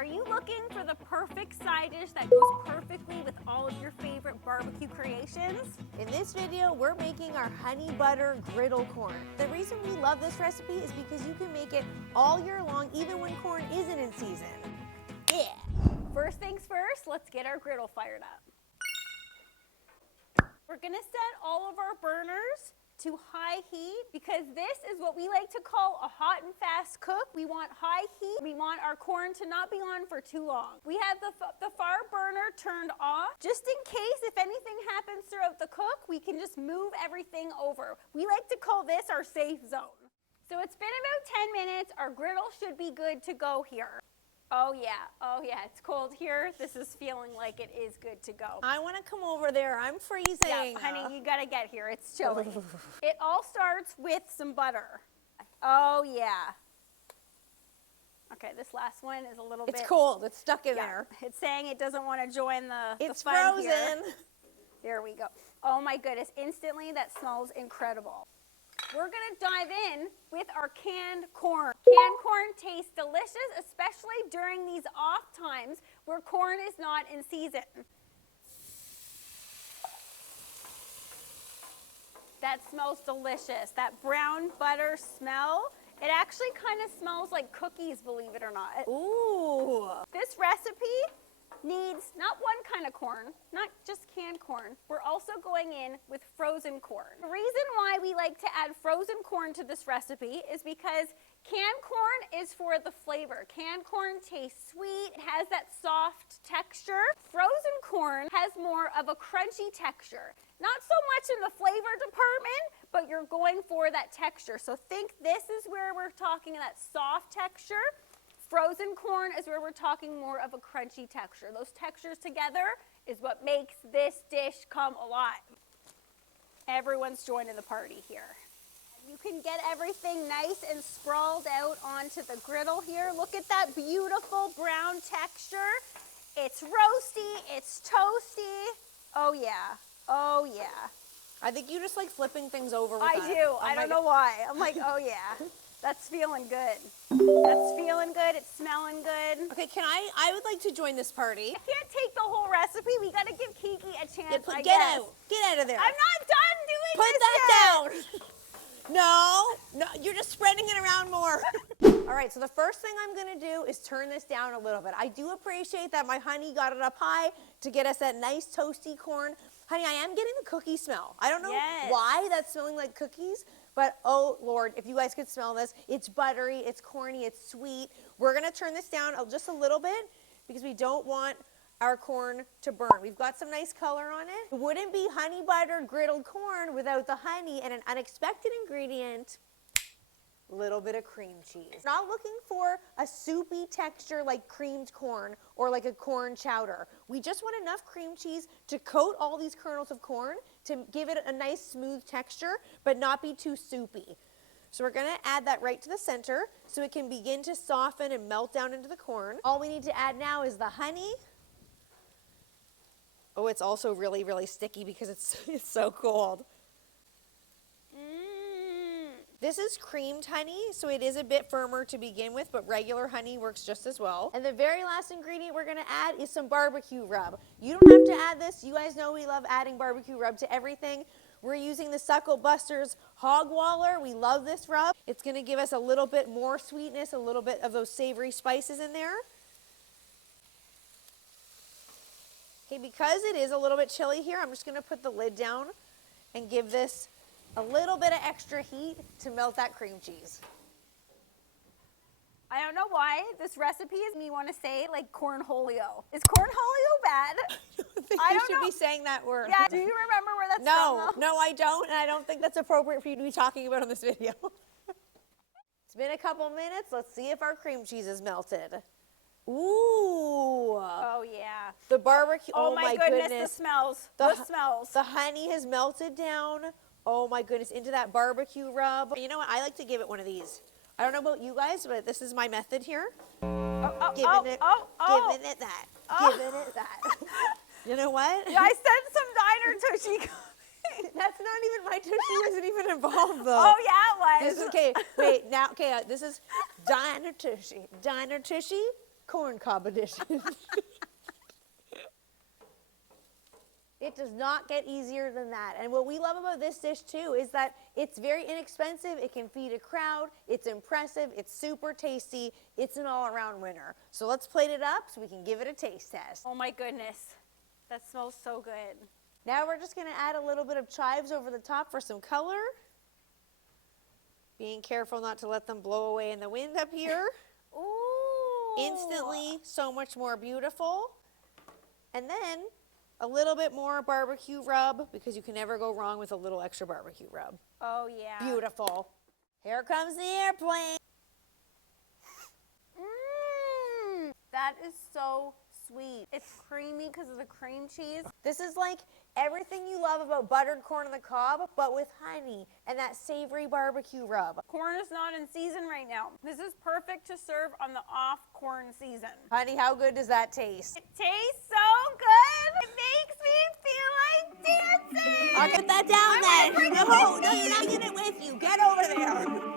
Are you looking for the perfect side dish that goes perfectly with all of your favorite barbecue creations? In this video, we're making our honey butter griddle corn. The reason we love this recipe is because you can make it all year long, even when corn isn't in season. Yeah. First things first, let's get our griddle fired up. We're gonna set all of our burners to high heat because this is what we like to call a hot and fast cook. We want high heat. We want our corn to not be on for too long. We have the far burner turned off just in case if anything happens throughout the cook, we can just move everything over. We like to call this our safe zone. So it's been about 10 minutes. Our griddle should be good to go here. Oh yeah, it's cold here. This is feeling like it is good to go. I want to come over there. I'm freezing. Yeah, honey, you gotta get here. It's chilly. It all starts with some butter. Oh yeah. Okay, this last one is a little bit. It's cold. It's stuck in there. It's saying it doesn't want to join the It's fun frozen. Here. There we go. Oh my goodness, instantly that smells incredible. We're gonna dive in with our canned corn. Canned corn tastes delicious, especially during these off times where corn is not in season. That smells delicious. That brown butter smell, it actually kind of smells like cookies, believe it or not. Ooh. This recipe needs not one kind of corn, not just canned corn. We're also going in with frozen corn. The reason why we like to add frozen corn to this recipe is because canned corn is for the flavor. Canned corn tastes sweet, it has that soft texture. Frozen corn has more of a crunchy texture. Not so much in the flavor department, but you're going for that texture. So think this is where we're talking that soft texture. Frozen corn is where we're talking more of a crunchy texture. Those textures together is what makes this dish come alive. Everyone's joining the party here. You can get everything nice and sprawled out onto the griddle here. Look at that beautiful brown texture. It's roasty, it's toasty. Oh yeah, oh yeah. I think you just like flipping things over with I that. do, I don't know why. I'm like, oh yeah. That's feeling good. That's feeling good. It's smelling good. Okay, I would like to join this party. I can't take the whole recipe. We got to give Kiki a chance, I Get guess. out. Get out of there. I'm not done doing Put this that yet. down. No, you're just spreading it around more. All right, so the first thing I'm gonna do is turn this down a little bit. I do appreciate that my honey got it up high to get us that nice toasty corn. Honey, I am getting the cookie smell. I don't know why that's smelling like cookies, but oh Lord, if you guys could smell this, it's buttery, it's corny, it's sweet. We're gonna turn this down just a little bit because we don't want our corn to burn. We've got some nice color on it. It wouldn't be honey butter griddled corn without the honey and an unexpected ingredient, a little bit of cream cheese. Not looking for a soupy texture like creamed corn or like a corn chowder. We just want enough cream cheese to coat all these kernels of corn to give it a nice smooth texture, but not be too soupy. So we're gonna add that right to the center so it can begin to soften and melt down into the corn. All we need to add now is the honey. Oh, it's also really, really sticky because it's so cold. This is creamed honey, so it is a bit firmer to begin with, but regular honey works just as well. And the very last ingredient we're gonna add is some barbecue rub. You don't have to add this. You guys know we love adding barbecue rub to everything. We're using the Suckle Busters Hog Waller. We love this rub. It's gonna give us a little bit more sweetness, a little bit of those savory spices in there. Okay, because it is a little bit chilly here, I'm just gonna put the lid down and give this a little bit of extra heat to melt that cream cheese. I don't know why this recipe is me want to say like cornholio. Is cornholio bad? I don't should be saying that word. Yeah, do you remember where that's from? No, I don't, and I don't think that's appropriate for you to be talking about on this video. It's been a couple minutes. Let's see if our cream cheese is melted. Ooh. Oh yeah. The barbecue. Oh my goodness, the smells. The smells. The honey has melted down. Oh my goodness, into that barbecue rub. You know what? I like to give it one of these. I don't know about you guys, but this is my method here. Giving it that. You know what? Yeah, I sent some diner tushy. That's not even, my tushy wasn't even involved though. Oh yeah, it was. Okay, wait, now, okay, this is diner tushy. Diner tushy, corn cob edition. It does not get easier than that. And what we love about this dish too is that it's very inexpensive. It can feed a crowd. It's impressive. It's super tasty. It's an all-around winner. So let's plate it up so we can give it a taste test. Oh my goodness. That smells so good. Now we're just going to add a little bit of chives over the top for some color. Being careful not to let them blow away in the wind up here. Ooh. Instantly so much more beautiful. And then a little bit more barbecue rub, because you can never go wrong with a little extra barbecue rub. Oh yeah. Beautiful. Here comes the airplane. Mmm. That is so sweet. It's creamy because of the cream cheese. This is like everything you love about buttered corn on the cob, but with honey and that savory barbecue rub. Corn is not in season right now. This is perfect to serve on the off corn season. Honey, how good does that taste? It tastes so good. It makes me feel like dancing. I'll get that down then. No, you're not getting it with you. Get over there.